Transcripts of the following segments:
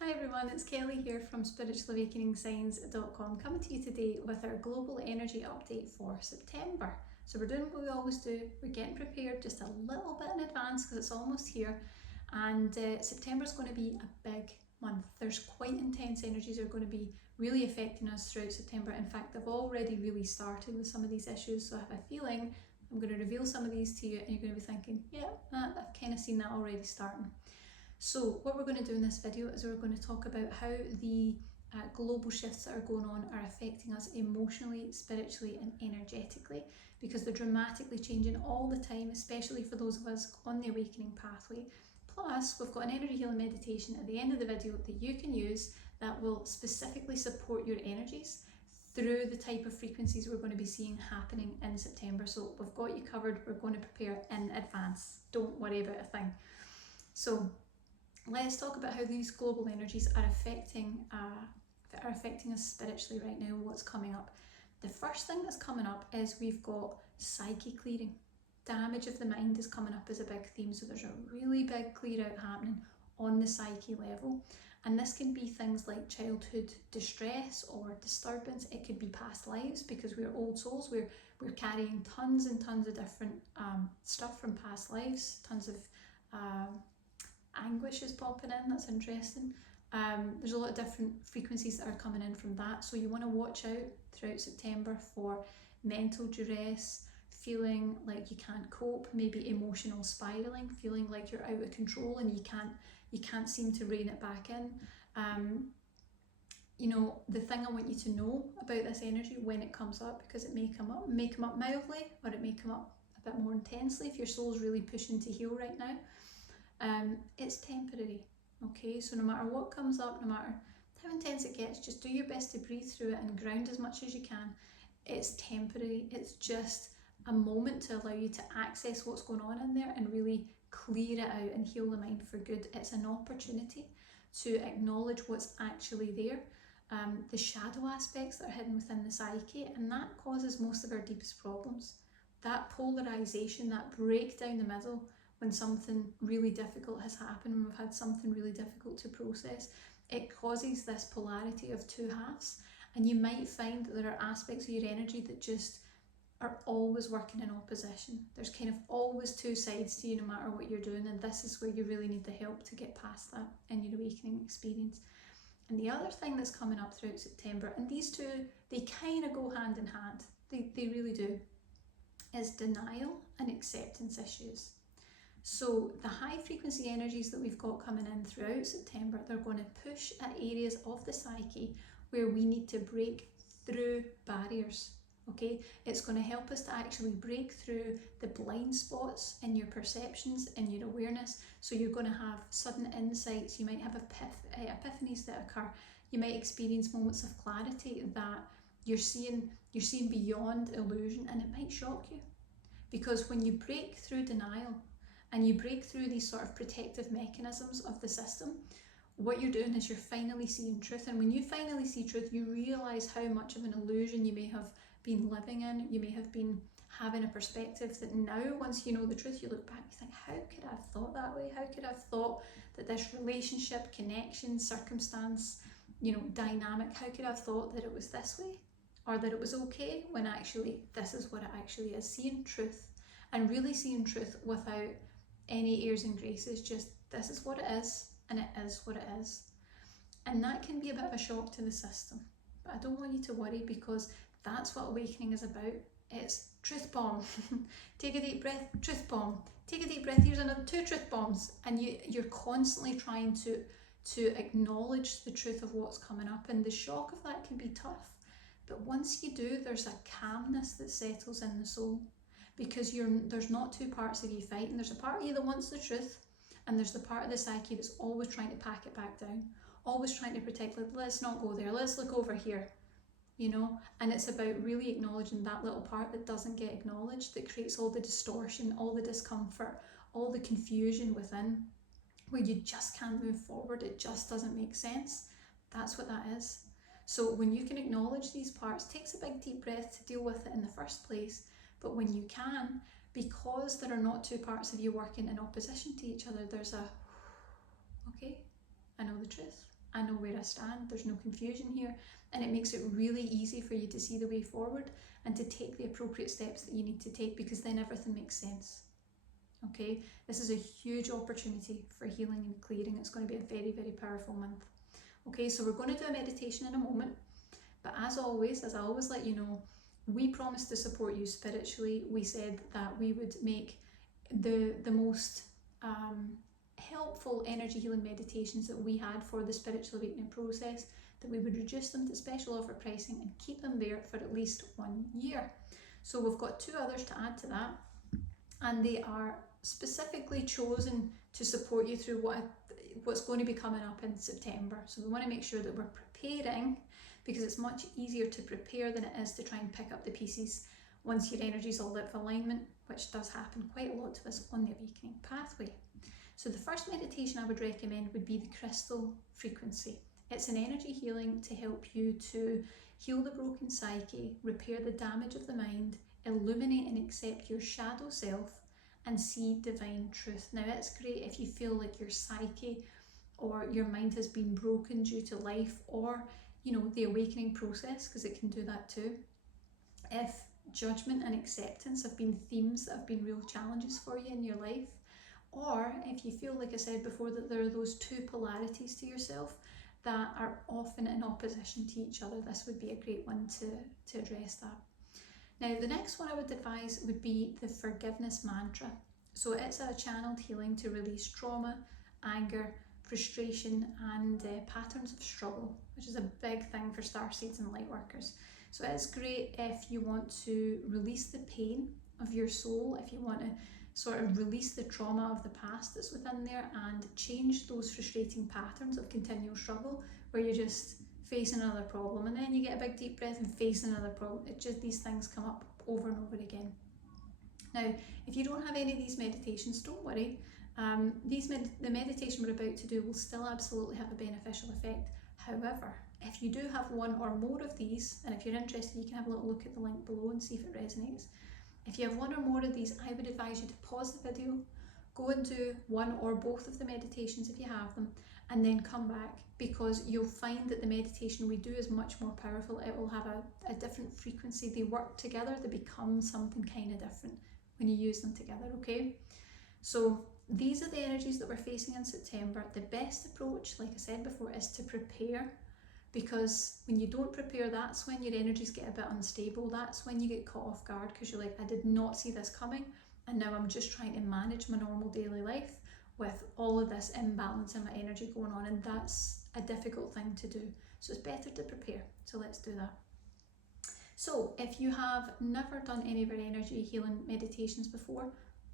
Hi everyone, it's Kelly here from spiritualawakeningsigns.com, coming to you today with our global energy update for September. So we're doing what we always do, we're getting prepared just a little bit in advance because it's almost here, and September is going to be a big month. There's quite intense energies that are going to be really affecting us throughout September. In fact, they've already really started with some of these issues, so I have a feeling I'm going to reveal some of these to you and you're going to be thinking, yeah, I've kind of seen that already starting. So what we're going to do in this video is we're going to talk about how the global shifts that are going on are affecting us emotionally, spiritually and energetically, because they're dramatically changing all the time, especially for those of us on the awakening pathway. Plus, we've got an energy healing meditation at the end of the video that you can use that will specifically support your energies through the type of frequencies we're going to be seeing happening in September. So we've got you covered. We're going to prepare in advance. Don't worry about a thing. So let's talk about how these global energies are affecting us spiritually right now, what's coming up. The first thing that's coming up is we've got psyche clearing. Damage of the mind is coming up as a big theme, so there's a really big clear out happening on the psyche level. And this can be things like childhood distress or disturbance. It could be past lives, because we're old souls. We're carrying tons and tons of different stuff from past lives, tons of anguish is popping in. That's interesting. There's a lot of different frequencies that are coming in from that, so you want to watch out throughout September for mental duress, feeling like you can't cope, maybe emotional spiraling, feeling like you're out of control and you can't seem to rein it back in. You know, the thing I want you to know about this energy when it comes up, because it may come up mildly, or it may come up a bit more intensely if your soul's really pushing to heal right now. It's temporary, okay? So no matter what comes up, no matter how intense it gets, just do your best to breathe through it and ground as much as you can. It's temporary. It's just a moment to allow you to access what's going on in there and really clear it out and heal the mind for good. It's an opportunity to acknowledge what's actually there, the shadow aspects that are hidden within the psyche, and that causes most of our deepest problems. That polarization, that break down the middle, when something really difficult has happened, when we've had something really difficult to process, it causes this polarity of two halves. And you might find that there are aspects of your energy that just are always working in opposition. There's kind of always two sides to you no matter what you're doing, and this is where you really need the help to get past that in your awakening experience. And the other thing that's coming up throughout September, and these two, they kind of go hand in hand, they really do, is denial and acceptance issues. So the high frequency energies that we've got coming in throughout September, they're going to push at areas of the psyche where we need to break through barriers, okay? It's going to help us to actually break through the blind spots in your perceptions, in your awareness. So you're going to have sudden insights, you might have epiphanies that occur, you might experience moments of clarity that you're seeing beyond illusion, and it might shock you. Because when you break through denial, and you break through these sort of protective mechanisms of the system, what you're doing is you're finally seeing truth. And when you finally see truth, you realise how much of an illusion you may have been living in. You may have been having a perspective that now, once you know the truth, you look back and you think, how could I have thought that way? How could I have thought that this relationship, connection, circumstance, you know, dynamic, how could I have thought that it was this way? Or that it was okay, when actually this is what it actually is. Seeing truth, and really seeing truth without any airs and graces, just this is what it is, and it is what it is. And that can be a bit of a shock to the system, but I don't want you to worry, because that's what awakening is about. It's truth bomb. Take a deep breath, truth bomb. Take a deep breath, here's another 2 truth bombs. And you're constantly trying to acknowledge the truth of what's coming up, and the shock of that can be tough. But once you do, there's a calmness that settles in the soul, because there's not two parts of you fighting. There's a part of you that wants the truth, and there's the part of the psyche that's always trying to pack it back down, always trying to protect, like, let's not go there, let's look over here, you know. And it's about really acknowledging that little part that doesn't get acknowledged, that creates all the distortion, all the discomfort, all the confusion within, where you just can't move forward, it just doesn't make sense. That's what that is. So when you can acknowledge these parts, it takes a big deep breath to deal with it in the first place. But when you can, because there are not two parts of you working in opposition to each other, there's a, okay, I know the truth, I know where I stand, there's no confusion here, and it makes it really easy for you to see the way forward and to take the appropriate steps that you need to take, because then everything makes sense. Okay, this is a huge opportunity for healing and clearing. It's going to be a very, very powerful month. Okay, so we're going to do a meditation in a moment, but as always, as I always let you know, we promised to support you spiritually. We said that we would make the most helpful energy healing meditations that we had for the spiritual awakening process, that we would reduce them to special offer pricing and keep them there for at least 1 year. So we've got 2 others to add to that, and they are specifically chosen to support you through what's going to be coming up in September. So we want to make sure that we're preparing, because it's much easier to prepare than it is to try and pick up the pieces once your energy's all out of alignment, which does happen quite a lot to us on the awakening pathway. So the first meditation I would recommend would be the crystal frequency. It's an energy healing to help you to heal the broken psyche, repair the damage of the mind, illuminate and accept your shadow self, and see divine truth. Now, it's great if you feel like your psyche or your mind has been broken due to life, or the awakening process, because it can do that too. If judgment and acceptance have been themes that have been real challenges for you in your life, or if you feel, like I said before, that there are those 2 polarities to yourself that are often in opposition to each other, this would be a great one to address that. Now, the next one I would advise would be the forgiveness mantra. So it's a channeled healing to release trauma, anger, frustration, and patterns of struggle, which is a big thing for starseeds and light workers. So it's great if you want to release the pain of your soul, if you want to sort of release the trauma of the past that's within there and change those frustrating patterns of continual struggle, where you're just face another problem and then you get a big deep breath and face another problem. It just, these things come up over and over again. Now, if you don't have any of these meditations, don't worry. The meditation we're about to do will still absolutely have a beneficial effect. However, if you do have one or more of these, and if you're interested, you can have a little look at the link below and see if it resonates. If you have one or more of these, I would advise you to pause the video, go and do one or both of the meditations if you have them, and then come back, because you'll find that the meditation we do is much more powerful. It will have a different frequency. They work together, they become something kind of different when you use them together, okay? So these are the energies that we're facing in September. The best approach, like I said before, is to prepare, because when you don't prepare, that's when your energies get a bit unstable. That's when you get caught off guard, because you're like, I did not see this coming, and now I'm just trying to manage my normal daily life with all of this imbalance in my energy going on, and that's a difficult thing to do. So it's better to prepare. So let's do that. So if you have never done any of our energy healing meditations before,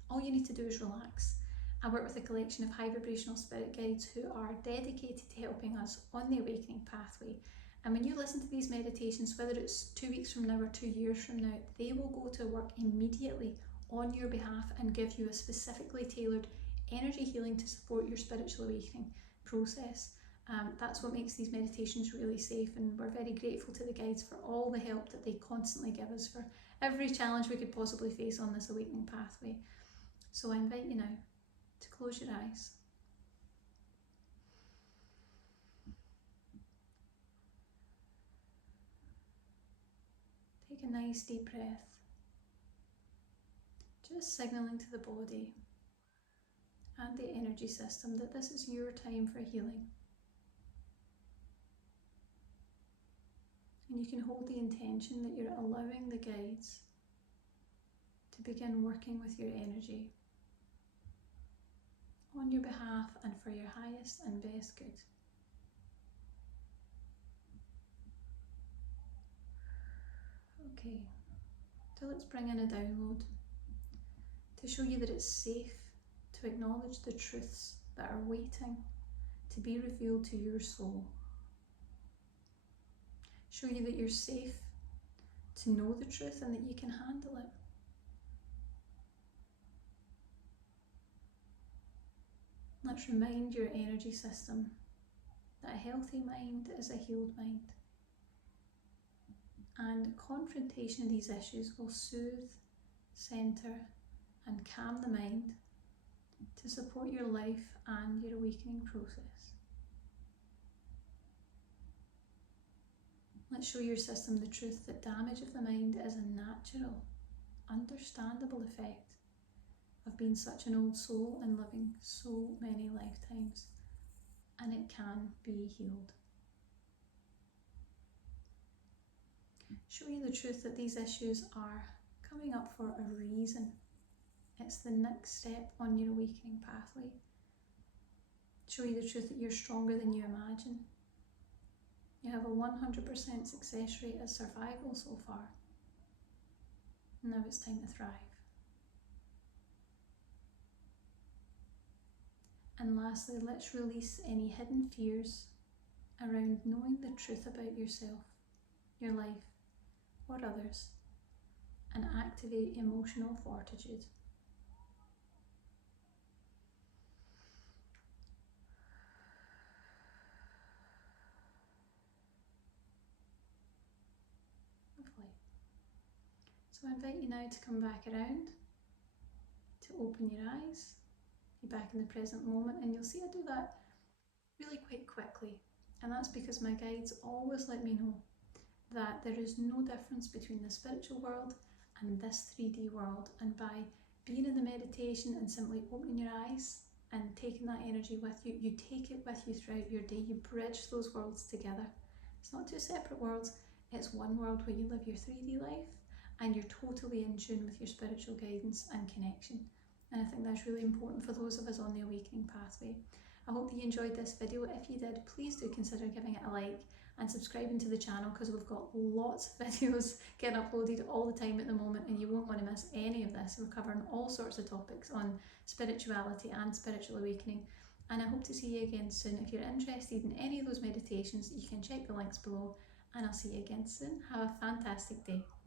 all you need to do is relax. I work with a collection of high vibrational spirit guides who are dedicated to helping us on the awakening pathway. And when you listen to these meditations, whether it's 2 weeks from now or 2 years from now, they will go to work immediately on your behalf and give you a specifically tailored energy healing to support your spiritual awakening process. That's what makes these meditations really safe, and we're very grateful to the guides for all the help that they constantly give us for every challenge we could possibly face on this awakening pathway. So I invite you now to close your eyes. Take a nice deep breath, just signalling to the body and the energy system that this is your time for healing. And you can hold the intention that you're allowing the guides to begin working with your energy on your behalf and for your highest and best good. Okay, so let's bring in a download to show you that it's safe to acknowledge the truths that are waiting to be revealed to your soul. Show you that you're safe to know the truth and that you can handle it. Let's remind your energy system that a healthy mind is a healed mind. And confrontation of these issues will soothe, centre and calm the mind to support your life and your awakening process. Let's show your system the truth that damage of the mind is a natural, understandable effect of being such an old soul and living so many lifetimes, and it can be healed. Show you the truth that these issues are coming up for a reason. It's the next step on your awakening pathway. Show you the truth that you're stronger than you imagine. You have a 100% success rate at survival so far. Now it's time to thrive. And lastly, let's release any hidden fears around knowing the truth about yourself, your life, or others, and activate emotional fortitude. Lovely. So I invite you now to come back around, to open your eyes, be back in the present moment, and you'll see I do that really quite quickly. And that's because my guides always let me know that there is no difference between the spiritual world and this 3D world. And by being in the meditation and simply opening your eyes and taking that energy with you, you take it with you throughout your day. You bridge those worlds together. It's not two separate worlds, it's one world where you live your 3D life and you're totally in tune with your spiritual guidance and connection. And I think that's really important for those of us on the awakening pathway. I hope that you enjoyed this video. If you did, please do consider giving it a like and subscribing to the channel, because we've got lots of videos getting uploaded all the time at the moment and you won't want to miss any of this. We're covering all sorts of topics on spirituality and spiritual awakening, and I hope to see you again soon. If you're interested in any of those meditations, you can check the links below, and I'll see you again soon. Have a fantastic day.